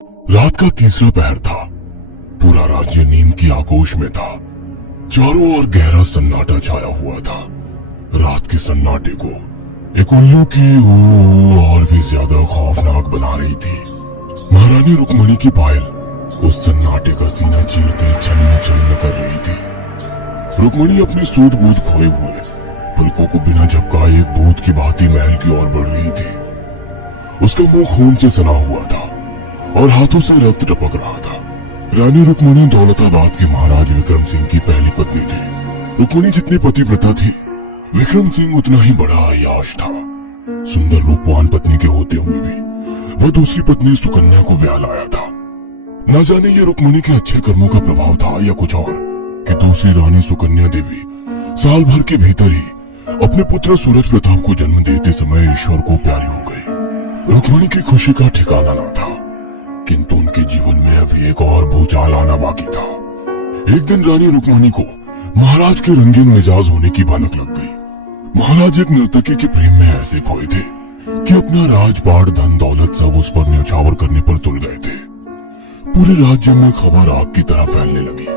रात का तीसरा पहर था। पूरा राज्य नींद की आगोश में था। चारों ओर गहरा सन्नाटा छाया हुआ था। रात के सन्नाटे को एक उल्लू की और भी ज्यादा खौफनाक बना रही थी। महारानी रुक्मणी की पायल उस सन्नाटे का सीना चीरती छन्न छन्न कर रही थी। रुक्मणी अपनी सूझ बूझ खोए हुए पलकों को बिना झपकाए एक भूत की भांति महल की ओर बढ़ रही थी। उसका मुंह खून से सना हुआ था और हाथों से रक्त टपक रहा था। रानी रुक्मणी दौलताबाद के महाराज विक्रम सिंह की पहली पत्नी थी। रुक्मणी जितनी पतिव्रता थी, विक्रम सिंह उतना ही बड़ा अय्याश था। सुंदर रूपवान पत्नी के होते हुए भी वह दूसरी पत्नी सुकन्या को ब्याह लाया था। न जाने ये रुक्मणी के अच्छे कर्मों का प्रभाव था या कुछ और, कि दूसरी रानी सुकन्या देवी साल भर के भीतर ही अपने पुत्र सूरज प्रताप को जन्म देते समय ईश्वर को प्यारी हो गई। रुक्मणी की खुशी का ठिकाना न था, किंतु उनके जीवन में अभी एक और भूचाल आना बाकी था। एक दिन रानी रुक्मणी को महाराज के रंगीन मिजाज होने की भनक लग गई। महाराज एक नर्तकी के प्रेम में ऐसे खोए थे कि अपना राजपाट धन दौलत सब उस पर न्यौछावर करने पर तुल गए थे। पूरे राज्य में खबर आग की तरह फैलने लगी।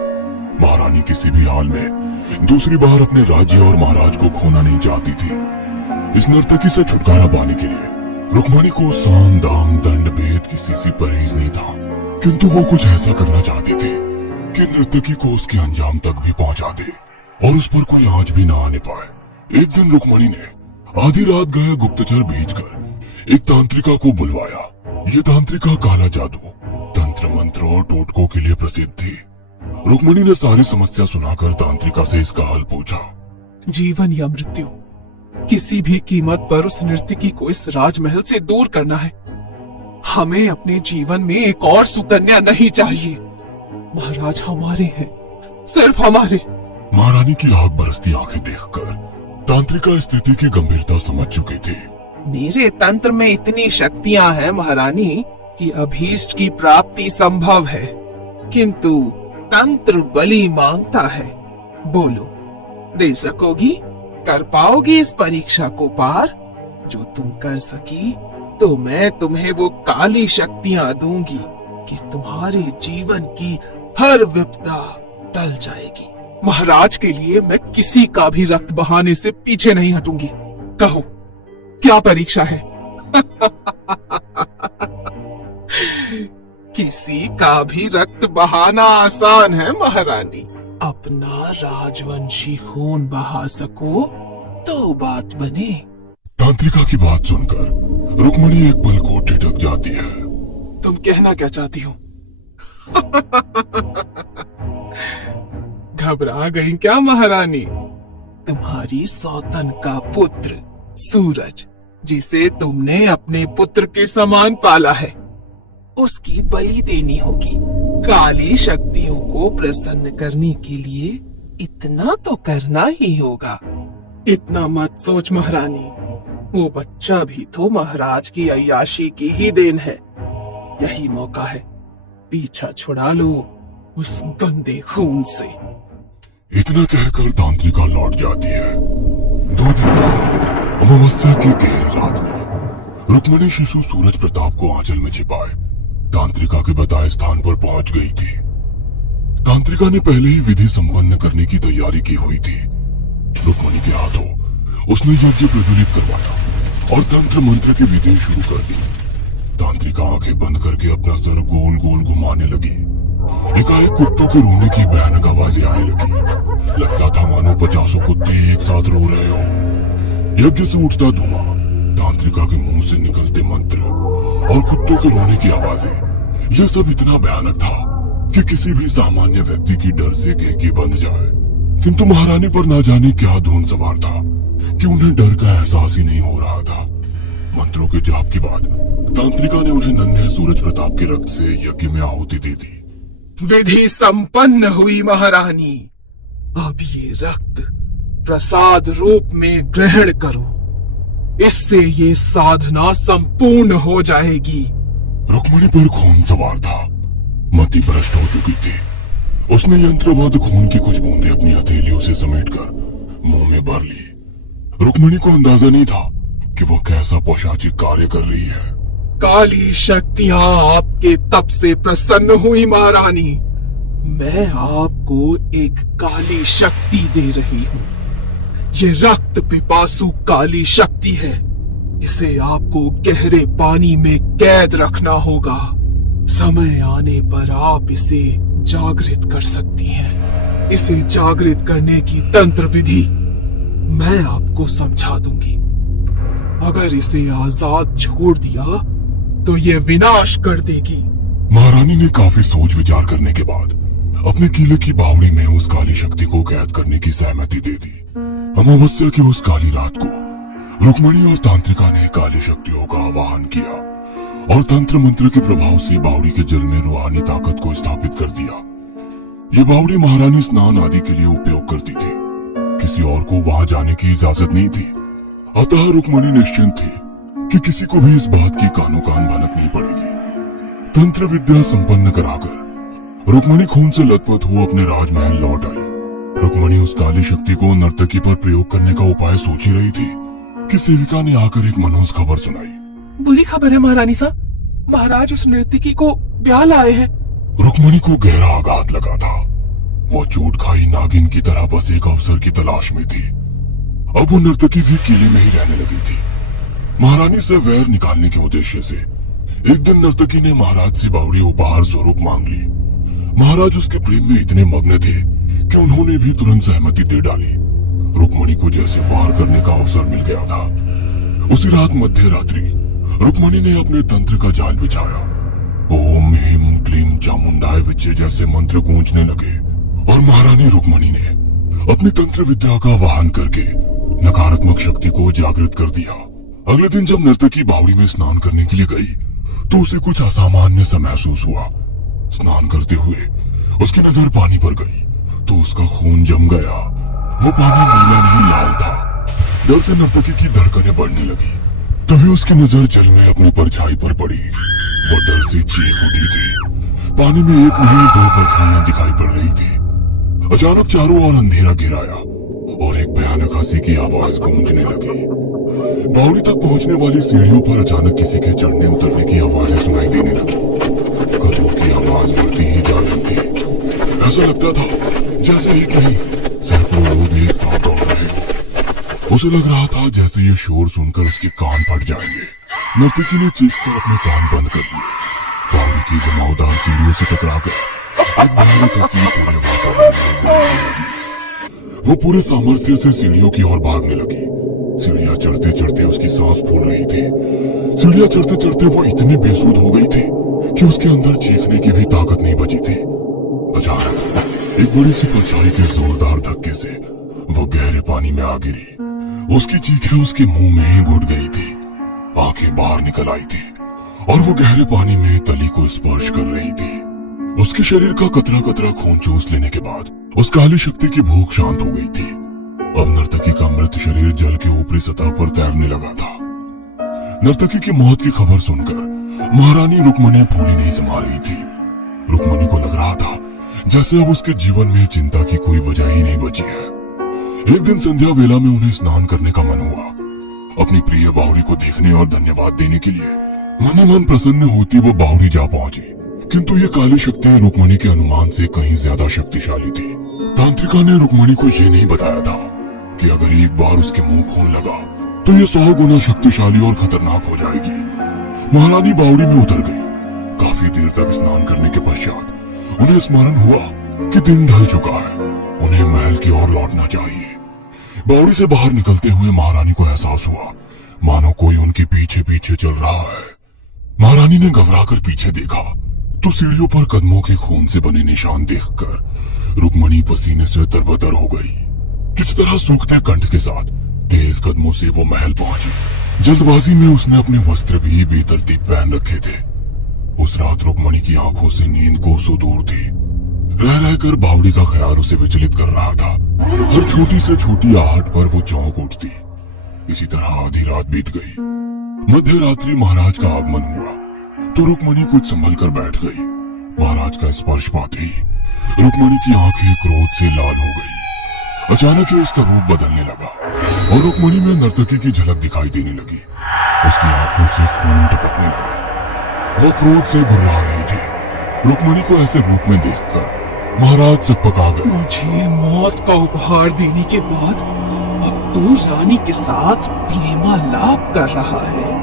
महारानी किसी भी हाल में दूसरी बार अपने राज्य और महाराज को खोना नहीं चाहती थी। इस नर्तकी से छुटकारा पाने के लिए रुक्मणी को साम दाम दंड भेद किसी से परहेज नहीं था, किंतु वो कुछ ऐसा करना चाहते थे कि नर्तकी को उसके अंजाम तक भी पहुंचा दे और उस पर कोई आंच भी न आने पाए। एक दिन रुक्मणी ने आधी रात गए गुप्तचर भेजकर एक तांत्रिका को बुलवाया। ये तांत्रिका काला जादू, तंत्र मंत्र और टोटकों के लिए प्रसिद्ध थी। रुक्मणी ने सारी समस्या सुनाकर तांत्रिका से इसका हल पूछा। जीवन या मृत्यु, किसी भी कीमत पर उस नर्तकी को इस राजमहल से दूर करना है। हमें अपने जीवन में एक और सुकन्या नहीं चाहिए। महाराज हमारे हैं, सिर्फ हमारे। महारानी की आग बरसती आंखें देखकर तांत्रिका स्थिति की गंभीरता समझ चुके थे। मेरे तंत्र में इतनी शक्तियां हैं महारानी कि अभीष्ट की प्राप्ति संभव है, किंतु तंत्र बलि मांगता है। बोलो, दे सकोगी? कर पाओगी इस परीक्षा को पार? जो तुम कर सकी तो मैं तुम्हें वो काली शक्तियां दूंगी कि तुम्हारे जीवन की हर विपदा टल जाएगी। महाराज के लिए मैं किसी का भी रक्त बहाने से पीछे नहीं हटूंगी। कहो, क्या परीक्षा है? किसी का भी रक्त बहाना आसान है महारानी। अपना राजवंशी खून बहा सको तो बात बने। तांत्रिका की बात सुनकर रुक्मणी एक पल को ठिठक जाती है। तुम कहना क्या चाहती हो? घबरा गई क्या महारानी? तुम्हारी सौतन का पुत्र सूरज, जिसे तुमने अपने पुत्र के समान पाला है, उसकी बलि देनी होगी। काली शक्तियों को प्रसन्न करने के लिए इतना तो करना ही होगा। इतना मत सोच महारानी, वो बच्चा भी तो महाराज की अय्याशी की ही देन है। यही मौका है, पीछा छुड़ा लो उस गंदे खून से। इतना कहकर तांत्रिका लौट जाती है। 2 दिन बाद अमावस्या की गहरी रात में रुक्मणी शिशु सूरज प्रताप को आंचल में छिपाए तांत्रिका के बताए स्थान पर पहुंच गई थी। तांत्रिका ने पहले ही विधि संपन्न करने की तैयारी की हुई थी। रुक्मणी के हाथों उसने यज्ञ प्रज्वलित करवाया और तंत्र मंत्र की विधि शुरू कर दी। तांत्रिका आंखें बंद करके अपना सर गोल गोल घुमाने लगी। एकाएक कुत्तों के रोने की भयानक आवाजें आने लगी। लगता था मानो 50 कुत्ते एक साथ रो रहे हो। यज्ञ से उठता धुआं, तांत्रिका के मुंह से निकलते मंत्र और कुत्तों के रोने की आवाजें, यह सब इतना भयानक था कि किसी भी सामान्य व्यक्ति की डर से घेंकी बंध जाए। किंतु महारानी पर ना जाने क्या धुन सवार था कि उन्हें डर का एहसास ही नहीं हो रहा था। मंत्रों के जाप के बाद तांत्रिका ने उन्हें नन्हे सूरज प्रताप के रक्त से यज्ञ में आहुति दे दी। विधि संपन्न हुई महारानी। अब ये रक्त प्रसाद रूप में ग्रहण करो, इससे ये साधना संपूर्ण हो जाएगी। रुक्मणी पर खून सवार था, मति भ्रष्ट हो चुकी थी। उसने यंत्रबद्ध खून की कुछ बूंदें अपनी हथेलियों से समेटकर मुंह में भर ली। रुक्मणी को अंदाजा नहीं था कि वो कैसा पौशाचिक कार्य कर रही है। काली शक्तियां आपके तप से प्रसन्न हुई महारानी। मैं आपको एक काली शक्ति दे रही हूँ। ये रक्त पिपासु काली शक्ति है। इसे आपको गहरे पानी में कैद रखना होगा। समय आने पर आप इसे जागृत कर सकती हैं। इसे जागृत करने की तंत्र विधि मैं आपको समझा दूंगी। अगर इसे आजाद छोड़ दिया तो ये विनाश कर देगी। महारानी ने काफी सोच विचार करने के बाद अपने किले की बावड़ी में उस काली शक्ति को कैद करने की सहमति दे दी। अमावस्या की उस काली रात को रुक्मणी और तांत्रिका ने काली शक्तियों का आवाहन किया और तंत्र मंत्र के प्रभाव से बावड़ी के जल में रूहानी ताकत को स्थापित कर दिया। ये बावड़ी महारानी स्नान आदि के लिए उपयोग करती थी। किसी और को वहां जाने की इजाजत नहीं थी। अतः रुक्मणी निश्चिंत थी कि किसी को भी इस बात की कानो कान भनक नहीं पड़ेगी। तंत्र विद्या संपन्न कराकर रुक्मणी खून से लथपथ हो अपने राजमहल लौट आई। रुक्मणी उस काली शक्ति को नर्तकी पर प्रयोग करने का उपाय सोच ही रही थी कि सेविका ने आकर एक मनोज खबर सुनाई। बुरी खबर है महारानी साहब, महाराज उस नर्तकी को ब्याह लाए हैं। रुक्मणी को गहरा आघात लगा था। वो चोट खाई नागिन की तरह बस एक अवसर की तलाश में थी। अब वो नर्तकी भी किले में ही रहने लगी थी। महारानी से वैर निकालने के उद्देश्य से एक दिन नर्तकी ने महाराज से बावड़ी उपहार स्वरूप मांग ली। महाराज उसके प्रेम में इतने मग्न थे कि उन्होंने भी तुरंत सहमति दे डाली। रुक्मणी को जैसे वार करने का अवसर मिल गया था। उसी रात मध्य रात्रि रुक्मणी ने अपने तंत्र का जाल बिछाया। ओम ह्रीम क्लीम चामुंडाय विच्चे जैसे मंत्र गूंजने लगे और महारानी रुक्मणी ने अपनी तंत्र विद्या का वाहन करके नकारात्मक शक्ति को जागृत कर दिया। अगले दिन जब नर्तकी बावड़ी में स्नान करने के लिए गई तो उसे कुछ असामान्य सा महसूस हुआ। स्नान करते हुए उसकी नजर पानी पर गई तो उसका खून जम गया। वो पानी नीला नहीं लाल था। डर से नर्तकी की धड़कनें बढ़ने लगी। तभी उसकी नजर जल में अपनी परछाई पर पड़ी। वो डर से चीख उठी थी। पानी में एक नहीं दो परछाइयां दिखाई पड़ रही थी। अचानक चारों ओर अंधेरा गिर आया और एक भयानक हंसी की आवाज गूंजने लगी। बावड़ी तक पहुंचने वाली सीढ़ियों पर अचानक किसी के चढ़ने उतरने की आवाजें सुनाई देने लगी। कदमों की आवाज बढ़ती ही जा रही थी। ऐसा लगता था जैसे एक नहीं सैकड़ों लोग एक साथ दौड़ रहे हो। उसे लग रहा था जैसे ये शोर सुनकर उसके कान फट जाएंगे। नर्तकी ने चीखकर अपने कान बंद कर दिए। बावड़ी की घुमावदार सीढ़ियों से टकराकर एक भयानक हंसी पूरे वातावरण में गूंजने लगी। वो पूरे सामर्थ्य से सीढ़ियों की ओर भागने लगी। सीढ़ियां चढ़ते चढ़ते उसकी सांस फूल रही थी। सीढ़ियां चढ़ते चढ़ते वो इतनी बेसुध हो गई थी कि उसके अंदर चीखने की भी ताकत नहीं बची थी। अचानक एक बड़ी सी परछाई के जोरदार धक्के से वो गहरे पानी में आ गिरी। उसकी चीखें उसके मुंह में ही घुट गई थी। आंखें बाहर निकल आई थी और वो गहरे पानी में तली को स्पर्श कर रही थी। उसके शरीर का कतरा कतरा खून चूस लेने के बाद उस काली शक्ति की भूख शांत हो गई थी। अब नर्तकी का मृत शरीर जल के ऊपरी सतह पर तैरने लगा था। नर्तकी की मौत की खबर सुनकर महारानी रुक्मणी फूली नहीं समा रही थी। रुक्मणी को लग रहा था जैसे अब उसके जीवन में चिंता की कोई वजह ही नहीं बची है। एक दिन संध्या वेला में उन्हें स्नान करने का मन हुआ। अपनी प्रिय बावड़ी को देखने और धन्यवाद देने के लिए मन ही मन प्रसन्न होती वो बावड़ी जा पहुंची। किंतु ये काली शक्ति रुक्मणी के अनुमान से कहीं ज्यादा शक्तिशाली थी। तांत्रिका ने रुक्मणी को ये नहीं बताया था कि अगर एक बार उसके मुंह खून लगा तो ये 100 गुना शक्तिशाली और खतरनाक हो जाएगी। महारानी बावड़ी में उतर गई। काफी देर तक स्नान करने के पश्चात उन्हें स्मरण हुआ कि दिन ढल चुका है। उन्हें महल की ओर लौटना चाहिए। बावड़ी से बाहर निकलते हुए महारानी को एहसास हुआ मानो कोई उनके पीछे पीछे चल रहा है। महारानी ने घबराकर पीछे देखा तो सीढ़ियों पर कदमों के खून से बने निशान देखकर रुक्मणी पसीने से तरबतर हो गई। किसी तरह सूखते कंठ के साथ तेज कदमों से वो महल पहुंची। जल्दबाजी में उसने अपने वस्त्र भी बेतरतीब पहन रखे थे। उस रात रुक्मणी की आंखों से नींद कोसों दूर थी। रह रहकर बावड़ी का ख्याल उसे विचलित कर रहा था। हर छोटी से छोटी आहट पर वो चौंक उठती। इसी तरह आधी रात बीत गई। मध्य रात्रि महाराज का आगमन हुआ तो रुक्मणी कुछ संभल कर बैठ गई। महाराज का स्पर्श पाते ही रुक्मणी की आंखें क्रोध से लाल हो गई। अचानक ही उसका रूप बदलने लगा और रुक्मणी में नर्तकी की झलक दिखाई देने लगी। उसकी आंखों से खून टपकने लगा। वो क्रोध से बुर्रा रही थी। रुक्मणी को ऐसे रूप में देखकर महाराज सकपका गए। मुझे मौत का उपहार देने के बाद अब तू रानी के साथ प्रेमालाप कर रहा है।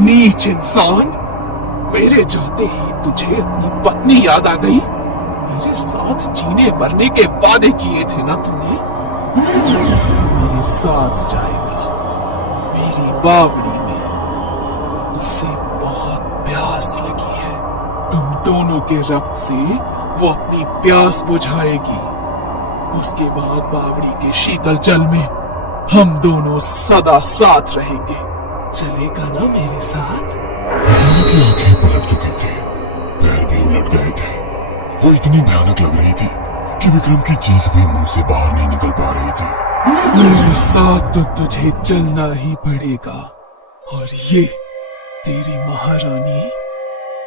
नीच इंसान, मेरे जाते ही तुझे अपनी पत्नी याद आ गई। मेरे साथ जीने मरने के वादे किए थे ना तूने। मेरे साथ जाएगा मेरी बावड़ी में। उसे बहुत प्यास लगी है। तुम दोनों के रक्त से वो अपनी प्यास बुझाएगी। उसके बाद बावड़ी के शीतल जल में हम दोनों सदा साथ रहेंगे। चलेगा ना मेरे साथ? रानी की आंखें पलट चुकी थी, पैर भी उलट गए थे। वो इतनी भयानक लग रही थी कि विक्रम की चीख भी मुंह से बाहर नहीं निकल पा रही थी। मेरे साथ तो तुझे चलना ही पड़ेगा। और ये तेरी महारानी,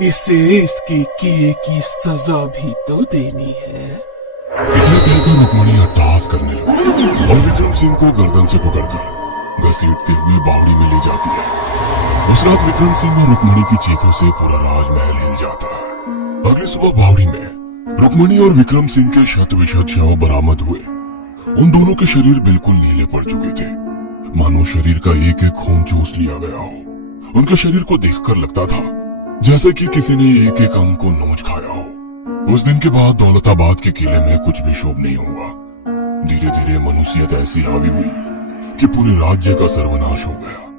इसे इसके किए की सजा भी तो देनी है। इतना कहकर रुक्मणी अट्टहास करने लगी और विक्रम सिंह को गर्दन से पकड़कर घसीटते हुए बावड़ी में ले जाती है। उस रात विक्रम सिंह और रुक्मणी की चीखों से पूरा राजमहल हिल जाता है। अगली सुबह बावड़ी में रुक्मणी और विक्रम सिंह के शत विशत शव बरामद हुए। उन दोनों के शरीर बिल्कुल नीले पड़ चुके थे, मानो शरीर का एक एक खून चूस लिया गया हो। उनके शरीर को देखकर लगता था जैसे कि किसी ने एक एक अंग को नोच खाया हो। उस दिन के बाद दौलताबाद के किले में कुछ भी शोभ नहीं हुआ। धीरे धीरे मनुष्यत ऐसी हावी हुई कि पूरे राज्य का सर्वनाश हो गया।